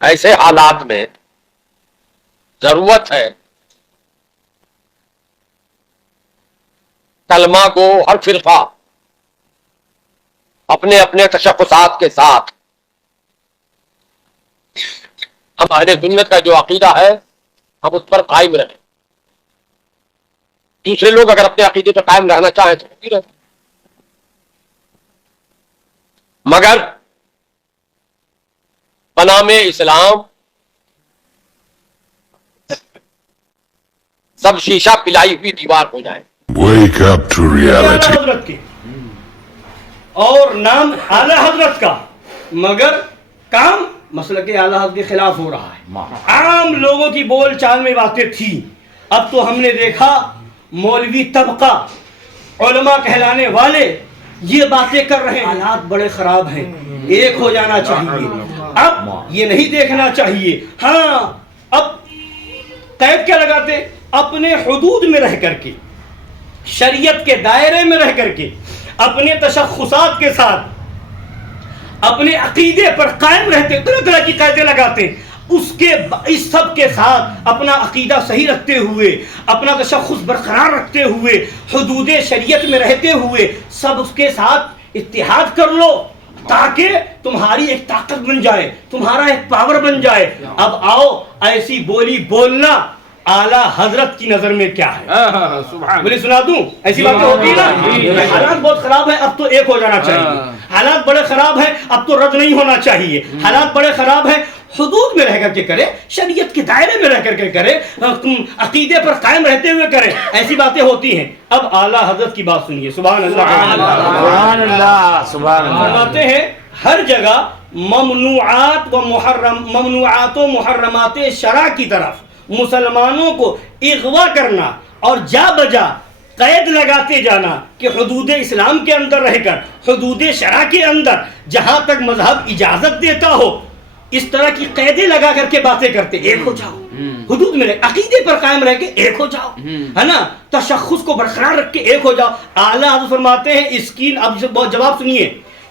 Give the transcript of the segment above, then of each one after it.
ایسے حالات میں ضرورت ہے کلمہ کو ہر فرقہ اپنے اپنے تشخصات کے ساتھ ہم اہل سنت کا جو عقیدہ ہے ہم اس پر قائم رہیں. دوسرے لوگ اگر اپنے عقیدے پر قائم رہنا چاہیں تو بھی رہیں، مگر بنام اسلام سب شیشہ پلائی ہوئی دیوار ہو جائے. Wake up to reality. حضرت کی اور نام اعلی حضرت کا، مگر کام مسلک اعلی حضرت کے خلاف ہو رہا ہے. عام لوگوں کی بول چال میں باتیں تھی، اب تو ہم نے دیکھا مولوی طبقہ علماء کہلانے والے یہ باتیں کر رہے ہیں. حالات بڑے خراب ہیں، ایک ہو جانا چاہیے. اب یہ نہیں دیکھنا چاہیے. ہاں اب قید کیا لگاتے؟ اپنے حدود میں رہ کر کے، شریعت کے دائرے میں رہ کر کے، اپنے تشخصات کے ساتھ اپنے عقیدے پر قائم رہتے، طرح طرح کی قیدیں لگاتے. اس سب کے ساتھ اپنا عقیدہ صحیح رکھتے ہوئے، اپنا تشخص برقرار رکھتے ہوئے، حدود شریعت میں رہتے ہوئے سب اس کے ساتھ اتحاد کر لو تاکہ تمہاری ایک طاقت بن جائے، تمہارا ایک پاور بن جائے. اب آؤ ایسی بولی بولنا اعلیٰ حضرت کی نظر میں کیا ہے؟ بولے سنا دوں، ایسی باتیں ہوتی ہیں نا. حالات بہت خراب ہے، اب تو ایک ہو جانا چاہیے. حالات بڑے خراب ہیں، اب تو رد نہیں ہونا چاہیے. حالات بڑے خراب ہیں، حدود میں رہ کر کے کرے، شریعت کے دائرے میں رہ کر کے کرے، عقیدے پر قائم رہتے ہوئے کرے. ایسی باتیں ہوتی ہیں. اب اعلیٰ حضرت کی بات سنیے. سبحان اللہ سبحان اللہ سبحان اللہ. فرماتے ہیں ہر جگہ ممنوعات و محرمات شرع کی طرف مسلمانوں کو اغوا کرنا اور جا بجا قید لگاتے جانا کہ حدود اسلام کے اندر رہ کر، حدود شرع کے اندر جہاں تک مذہب اجازت دیتا ہو اس طرح کی قیدیں لگا کر کے باتیں کرتے. ایک ہو جاؤ، حدود میں رہ، عقیدے پر قائم رہ کے ایک ہو جاؤ، ہے نا، تشخص کو برقرار رکھ کے ایک ہو جاؤ. اعلیٰ حضرت فرماتے ہیں اس کی، اب جواب سنیے،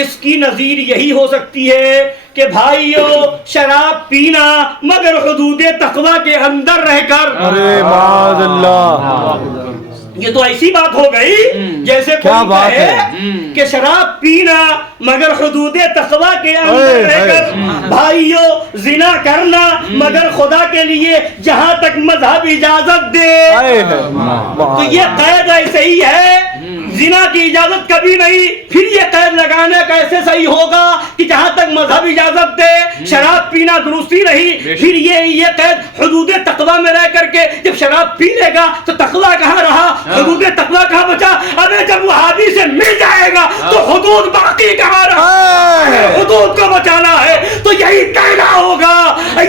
اس کی نظیر یہی ہو سکتی ہے کہ بھائیو شراب پینا مگر حدود تقوی کے اندر رہ کر. ارے معاذ اللہ، یہ تو ایسی بات ہو گئی جیسے کوئی کہے کہ شراب پینا مگر حدود تقوی کے اندر رہ کر، بھائیو زنا کرنا مگر خدا کے لیے جہاں تک مذہب اجازت دے. تو یہ قید ایسے ہی ہے، زنا کی اجازت کبھی نہیں، پھر یہ قید لگانے کیسے صحیح ہوگا کہ جہاں تک مذہب اجازت دے. شراب پینا درستی نہیں، پھر یہ قید حدود تقوی میں رہ کر کے جب شراب پی لے گا تو تقوی کہاں رہا، حدود تقوی کہاں بچا؟ ابے جب وہابی سے مل جائے گا تو حدود باقی کہاں رہا؟ حدود کو بچانا ہے تو یہی کہنا ہوگا،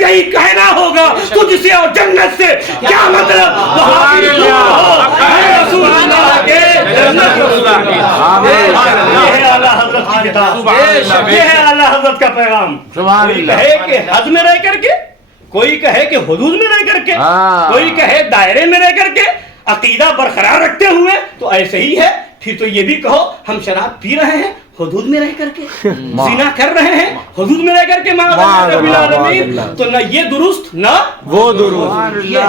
یہی کہنا ہوگا تجھ سے اور جنت سے. کیا مطلب؟ وہابی رسول اللہ کے جنت. یہ ہے اعلیٰ حضرت کی کتاب، یہ ہے اعلیٰ حضرت کا پیغام. کوئی کہے کہ حد میں رہ کر کے، کوئی کہے کہ حدود میں رہ کر کے، کوئی کہے دائرے میں رہ کر کے، عقیدہ برقرار رکھتے ہوئے، تو ایسے ہی ہے. پھر تو یہ بھی کہو ہم شراب پی رہے ہیں حدود میں رہ کر کے، زنا کر رہے ہیں حدود میں رہ کر کے، رب العالمین. تو نہ یہ درست نہ وہ درست. یہ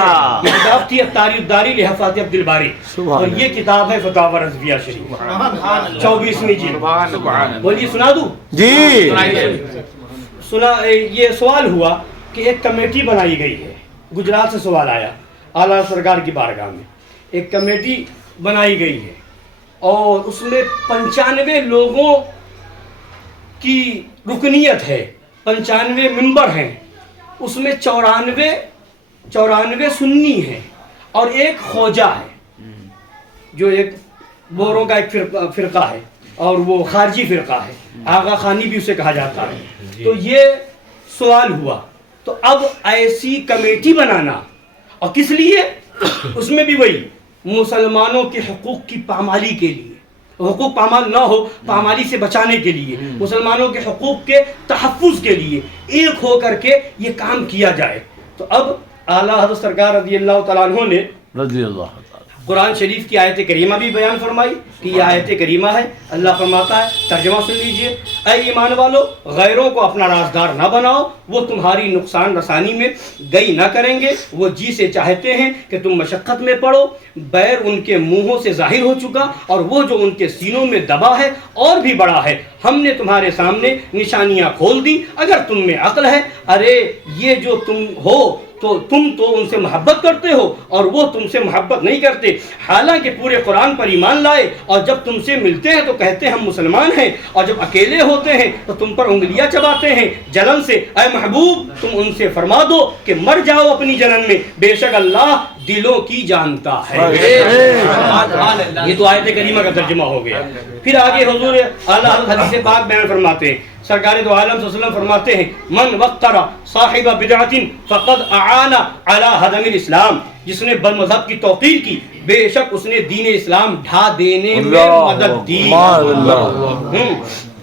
کتاب تھی الطاری الداری لحفاظ عبد الباری، اور یہ کتاب ہے فتاوی رضویہ شریف 24ویں جلد. بولیے سنا دوں جی. سنا. یہ سوال ہوا کہ ایک کمیٹی بنائی گئی ہے، گجرات سے سوال آیا اعلیٰ سرکار کی بارگاہ میں. ایک کمیٹی بنائی گئی ہے اور اس میں 95 لوگوں کی رکنیت ہے، 95 ممبر ہیں. اس میں 94 سنی ہیں اور ایک خوجہ ہے جو ایک بوروں کا ایک فرقہ ہے اور وہ خارجی فرقہ ہے، آغا خانی بھی اسے کہا جاتا ہے. تو یہ سوال ہوا تو اب ایسی کمیٹی بنانا، اور کس لیے؟ اس میں بھی وہی مسلمانوں کے حقوق کی پامالی کے لیے، حقوق پامال نہ ہو، پامالی سے بچانے کے لیے، مسلمانوں کے حقوق کے تحفظ کے لیے ایک ہو کر کے یہ کام کیا جائے. تو اب اعلیٰ حضرت سرکار رضی اللہ تعالیٰ عنہ نے قرآن شریف کی آیت کریمہ بھی بیان فرمائی کہ یہ آیت کریمہ ہے. اللہ فرماتا ہے, ترجمہ سن لیجئے, اے ایمان والو غیروں کو اپنا رازدار نہ بناؤ, وہ تمہاری نقصان رسانی میں گئی نہ کریں گے, وہ جی سے چاہتے ہیں کہ تم مشقت میں پڑو. بیر ان کے منہوں سے ظاہر ہو چکا اور وہ جو ان کے سینوں میں دبا ہے اور بھی بڑا ہے. ہم نے تمہارے سامنے نشانیاں کھول دی اگر تم میں عقل ہے. ارے یہ جو تم ہو تو تم تو ان سے محبت کرتے ہو اور وہ تم سے محبت نہیں کرتے, حالانکہ پورے قرآن پر ایمان لائے, اور جب تم سے ملتے ہیں تو کہتے ہیں ہم مسلمان ہیں, اور جب اکیلے ہوتے ہیں تو تم پر انگلیاں چباتے ہیں جلن سے. اے محبوب تم ان سے فرما دو کہ مر جاؤ اپنی جلن میں, بے شک اللہ دلوں کی جانتا ہے. یہ تو آیت کریمہ کا ترجمہ ہو گیا. پھر آگے حضور اعلیٰ حدیث پاک بیان فرماتے ہیں, سرکار دو عالم صلی اللہ علیہ وسلم فرماتے ہیں, من وقر صاحب بدعت فقد اعان علی ہدم الاسلام, جس نے بد مذہب کی توقیر کی بے شک اس نے دین اسلام ڈھا دینے میں مدد دی.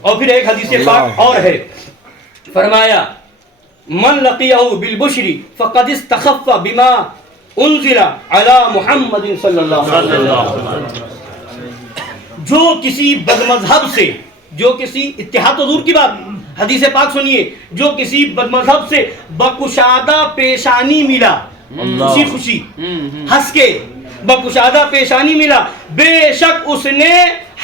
اور پھر ایک حدیث پاک اور ہے, فرمایا من لقیہ بالبشر فقد استخف بما انزل علی محمد صلی اللہ علیہ وسلم. جو کسی بد مذہب سے, جو کسی اتحاد تو دور کی بات, حدیث پاک سنیے, جو کسی بد مذہب سے بکشادہ پیشانی ملا, خوشی خوشی ہنس کے بکشادہ پیشانی ملا, بے شک اس نے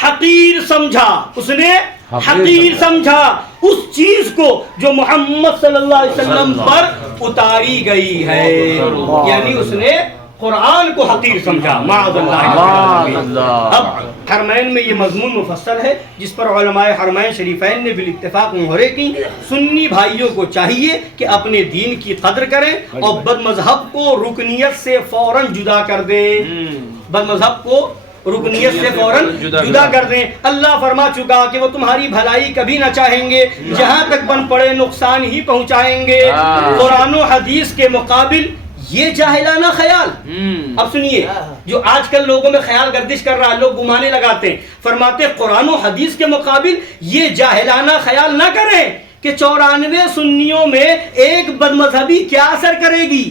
حقیر سمجھا, اس نے حقیر سمجھا اس چیز کو جو محمد صلی اللہ علیہ وسلم پر اتاری گئی ہے, یعنی اس نے قرآن کو حقیر سمجھا. معاذ اللہ. اب حرمین میں یہ مضمون مفصل ہے جس پر علماء حرمین شریفین نے بالاتفاق مہرے کی. سنی بھائیوں کو چاہیے کہ اپنے دین کی قدر کریں اور بد مذہب کو رکنیت سے فوراً جدا کر دیں, بد مذہب کو رکنیت سے فوراً جدا کر دیں. اللہ فرما چکا کہ وہ تمہاری بھلائی کبھی نہ چاہیں گے, جہاں تک بن پڑے نقصان ہی پہنچائیں گے. قرآن و حدیث کے مقابل یہ جاہلانہ خیال. اب سنیے, جو آج کل لوگوں میں خیال گردش کر رہا ہے, لوگ گمانے لگاتے ہیں, فرماتے قرآن و حدیث کے مقابل یہ جاہلانہ خیال نہ کریں کہ 94 سنیوں میں ایک بد مذہبی کیا اثر کرے گی.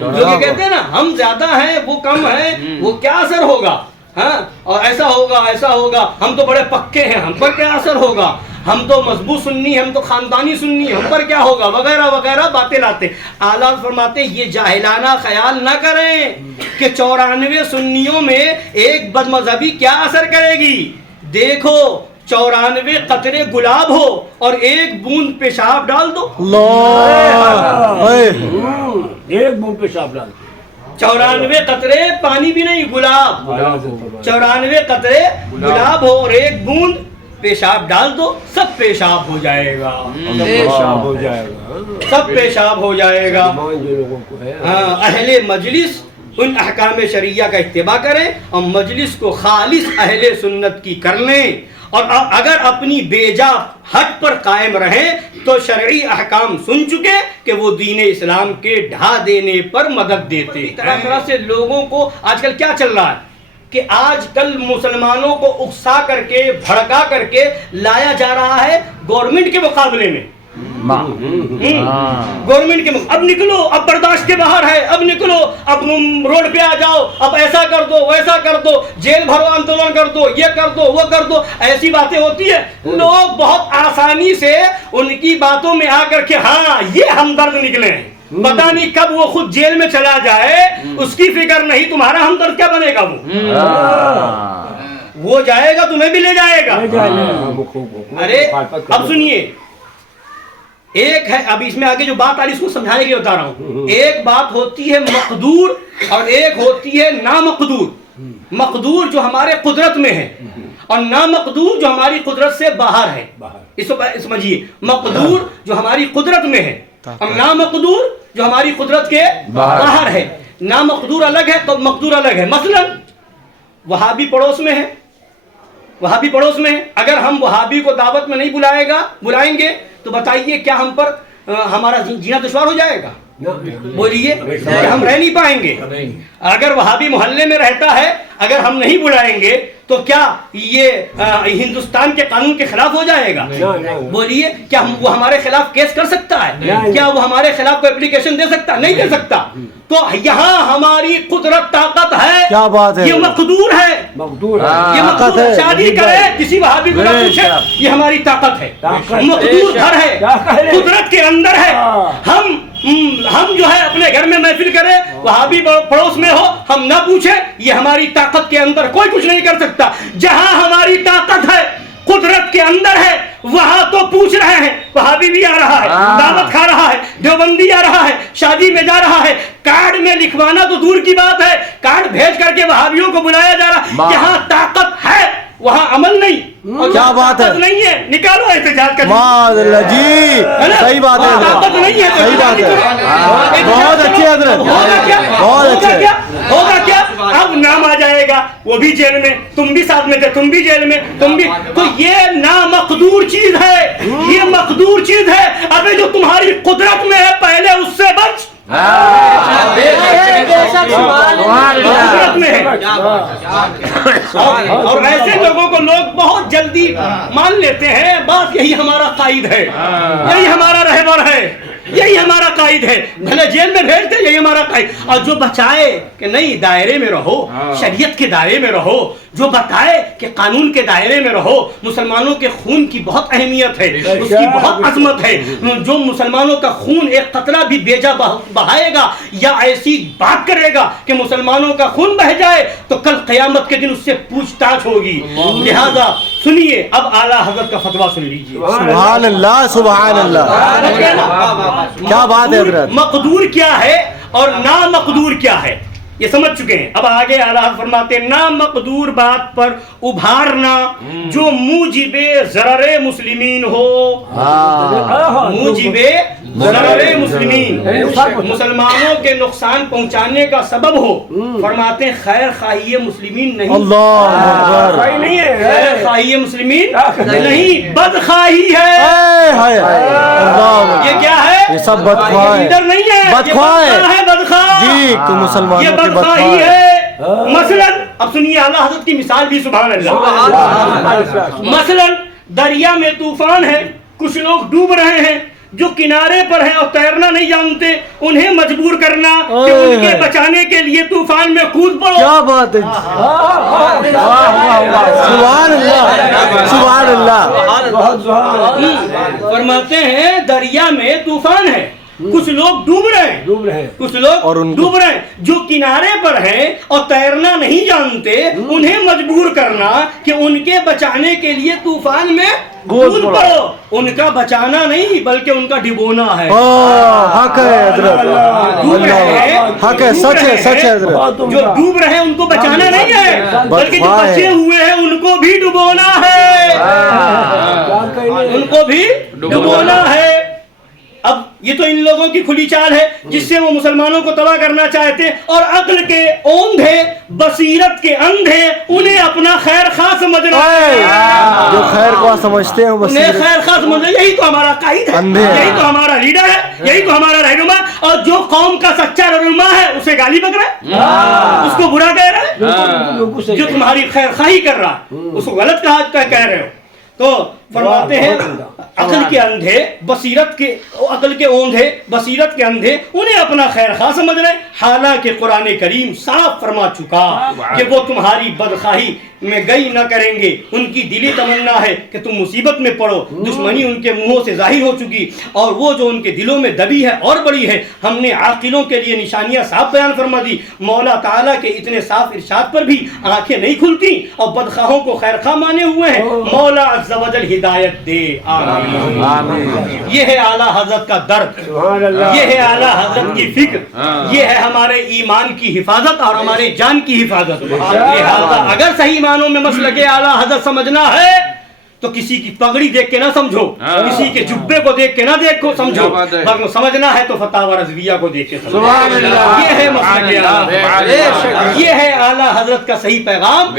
جو کہتے ہیں نا ہم زیادہ ہیں وہ کم ہیں, وہ کیا اثر ہوگا, ہاں اور ایسا ہوگا ایسا ہوگا, ہم تو بڑے پکے ہیں ہم پر کیا اثر ہوگا, ہم تو مضبوط سنی, ہم تو خاندانی سنی, ہم پر کیا ہوگا, وغیرہ وغیرہ باتیں لاتے. اعلیٰ فرماتے یہ جاہلانہ خیال نہ کریں کہ 94 سنیوں میں ایک بد مذہبی کیا اثر کرے گی. دیکھو 94 قطرے گلاب ہو اور ایک بوند پیشاب ڈال دو, ایک بوند پیشاب ڈال دو, 94 قطرے پانی بھی نہیں گلاب, 94 قطرے گلاب ہو اور ایک بوند پیشاب ڈال دو, سب پیشاب ہو جائے گا, پیشاب ہو جائے گا, سب پیشاب ہو جائے گا. جو لوگوں کو ہے ہاں, اہل مجلس ان احکام شرعیہ کا اتباع کریں اور مجلس کو خالص اہل سنت کی کر لیں, اور اگر اپنی بیجا حق پر قائم رہیں تو شرعی احکام سن چکے کہ وہ دین اسلام کے ڈھا دینے پر مدد دیتے. طرح طرح سے لوگوں کو آج کل کیا چل رہا ہے کہ آج کل مسلمانوں کو اکسا کر کے بھڑکا کر کے لایا جا رہا ہے گورنمنٹ کے مقابلے میں. گورنمنٹ کے اب نکلو, اب برداشت کے باہر ہے, اب نکلو, اب روڈ پہ آ جاؤ, اب ایسا کر دو ویسا کر دو, جیل بھرو آندولن کر دو, یہ کر دو وہ کر دو, ایسی باتیں ہوتی ہیں. لوگ بہت آسانی سے ان کی باتوں میں آ کر کے ہاں یہ ہمدرد نکلے ہیں, پتا نہیں کب وہ خود جیل میں چلا جائے, اس کی فکر نہیں, تمہارا ہمدرد کیا بنے گا, وہ جائے گا تمہیں بھی لے جائے گا. ارے اب سنیے, ایک ہے, اب اس میں آگے جو بات آ رہی ہے اس کو سمجھانے کے لیے بتا رہا ہوں. ایک بات ہوتی ہے مقدور اور ایک ہوتی ہے نامقدور. مقدور جو ہمارے قدرت میں ہے اور نامقدور جو ہماری قدرت سے باہر ہے. اس کو سمجھیے, مقدور جو ہماری قدرت میں ہے اور نامقدور جو ہماری قدرت کے باہر ہے. نامقدور الگ ہے تو مقدور الگ ہے. مثلا وہابی پڑوس میں ہے, وہابی پڑوس میں ہے, اگر ہم وہابی کو دعوت میں نہیں بلائیں گے تو بتائیے کیا ہم پر ہمارا جینا دشوار ہو جائے گا, بولیے کہ ہم رہ نہیں پائیں گے اگر وہابی محلے میں رہتا ہے, اگر ہم نہیں بلائیں گے تو کیا یہ ہندوستان کے قانون کے خلاف ہو جائے گا؟ بولیے کیا وہ ہمارے خلاف کیس کر سکتا ہے؟ کیا وہ ہمارے خلاف کوئی اپلیکیشن دے سکتا؟ نہیں دے سکتا. تو یہاں ہماری قدرت طاقت ہے. کیا بات ہے, یہ مقدور ہے, مقدور یہ مقدور ہے. شادی کرے کسی وہابی کو نہ پوچھے, یہ ہماری طاقت ہے, مقدور گھر ہے, قدرت کے اندر ہے. ہم جو ہے اپنے گھر میں محفل کرے, وہابی پڑوس میں ہو, ہم نہ پوچھے, یہ ہماری طاقت کے اندر کوئی کچھ نہیں کر سکتا. جہاں ہماری طاقت ہے, قدرت کے اندر ہے, وہاں تو پوچھ رہے ہیں. وہابی بھی آ رہا ہے, دعوت کھا رہا ہے, دیوبندی آ رہا ہے, شادی میں جا رہا ہے, کارڈ میں لکھوانا تو دور کی بات ہے, کارڈ بھیج کر کے وہابیوں کو بلایا جا رہا. جہاں طاقت ہے وہاں عمل نہیں. کیا بات ہے, نہیں ہے, نکالو احتجاج کا. ماشاءاللہ جی, صحیح بات ہے, طاقت نہیں ہے, صحیح بات ہے, بہت اچھی حضرت, بہت اچھے. ہوگا کیا, اب نام آ جائے گا, وہ بھی جیل میں, تم بھی ساتھ میں تھے, تم بھی جیل میں, تم بھی. تو یہ نامقدور چیز ہے, یہ مقدور چیز ہے. ابھی جو تمہاری قدرت میں ہے پہلے اس سے بچ. قدرت میں ہے. اور ایسے لوگوں کو لوگ بہت جلدی مان لیتے ہیں. بات یہی ہمارا قائد ہے, یہی ہمارا رہبر ہے, یہی ہمارا قائد ہے. بھلے جیل میں بھیج دے, یہی ہمارا قائد. اور جو بچائے کہ نہیں دائرے میں رہو, شریعت کے دائرے میں رہو, جو بتائے کہ قانون کے دائرے میں رہو, مسلمانوں کے خون کی بہت اہمیت ہے, اس کی بہت عظمت ہے. جو مسلمانوں کا خون ایک قطرہ بھی بیجا بہائے گا یا ایسی بات کرے گا کہ مسلمانوں کا خون بہ جائے تو کل قیامت کے دن اس سے پوچھ تاچھ ہوگی. لہذا سنیے, اب اعلیٰ حضرت کا فتویٰ سن لیجیے. سبحان اللہ, سبحان اللہ, کیا بات ہے حضرت. مقدور کیا ہے اور نامقدور کیا ہے یہ سمجھ چکے ہیں. اب آگے اعلیٰ حضرت فرماتے ہیں, نامقدور بات پر ابھارنا جو موجب ضرر مسلمین ہو. موجب ضرر مسلمین, مسلمانوں کے نقصان پہنچانے کا سبب ہو. فرماتے ہیں خیر خواہی مسلمین نہیں. اللہ نہیں ہے, خیر خواہی مسلمین نہیں, بدخواہی ہے. یہ کیا ہے, یہ سب بدخواہ ہے, لیڈر نہیں ہے, بدخواہ ہے بدخواہ جی, تو مسلمانوں کی بدخواہی ہے. مثلا اب سنیے اعلیٰ حضرت کی مثال بھی, سبحان اللہ. مثلا دریا میں طوفان ہے, کچھ لوگ ڈوب رہے ہیں, جو کنارے پر ہیں اور تیرنا نہیں جانتے, انہیں مجبور کرنا کہ ان کے بچانے کے لیے طوفان میں کود پڑو. کیا بات ہے, سبحان اللہ, سبحان اللہ. فرماتے ہیں دریا میں طوفان ہے, کچھ لوگ ڈوب رہے ہیں, کچھ لوگ ڈوب رہے ہیں, جو کنارے پر ہیں اور تیرنا نہیں جانتے, انہیں مجبور کرنا کہ ان کے بچانے کے لیے طوفان میں کود پڑو. ان کا بچانا نہیں بلکہ ان کا ڈبونا ہے. حق ہے حضرت, حق ہے, سچ ہے, سچ ہے حضرت. جو ڈوب رہے ہیں ان کو بچانا نہیں ہے بلکہ جو بچے ہوئے ہیں ان کو بھی ڈبونا ہے, ان کو بھی ڈبونا ہے. اب یہ تو ان لوگوں کی کھلی چال ہے جس سے وہ مسلمانوں کو تباہ کرنا چاہتے ہیں, اور عقل کے اوندھے, بصیرت کے اندھے انہیں اپنا خیر خواہ سمجھنا ہے. جو خیر خواہ سمجھتے ہیں انہیں خیر خواہ سمجھنا, یہی تو ہمارا قائد ہے, یہی تو ہمارا لیڈر ہے, یہی تو ہمارا رہنما. اور جو قوم کا سچا رہنما ہے اسے گالی بک رہا ہے, اس کو برا کہہ رہا ہے. جو تمہاری خیر خواہی کر رہا ہے اس کو غلط کہہ رہے ہو. تو فرماتے ہیں عقل کے اندھے, بصیرت کے, عقل کے اوندھے, بصیرت کے اندھے انہیں اپنا خیر خواہ سمجھ رہے. حالانکہ قرآن کریم صاف فرما چکا کہ وہ تمہاری بدخواہی میں گئی نہ کریں گے. ان کی دلی تمنا ہے کہ تم مصیبت میں پڑو. دشمنی ان کے منہوں سے ظاہر ہو چکی, اور وہ جو ان کے دلوں میں دبی ہے اور بڑی ہے. ہم نے عاقلوں کے لیے نشانیاں صاف بیان فرما دی. مولا تعالیٰ کے اتنے صاف ارشاد پر بھی آنکھیں نہیں کھلتی, اور بدخواہوں کو خیر خواہ مانے ہوئے ہیں. مولا عز و جل ہدایت دے, آمین. یہ ہے اعلیٰ حضرت کا درد, یہ ہے اعلیٰ حضرت کی فکر, یہ ہے ہمارے ایمان کی حفاظت اور ہمارے جان کی حفاظت. لہذا اگر صحیح معنوں میں مسلک اعلیٰ حضرت سمجھنا ہے تو کسی کی پگڑی دیکھ کے نہ سمجھو, کسی کے جبے کو دیکھ کے نہ دیکھو سمجھو, سمجھنا ہے تو فتاوی رضویہ کو دیکھ کے سمجھو. یہ ہے مسلک اعلیٰ, یہ ہے اعلیٰ حضرت کا صحیح پیغام.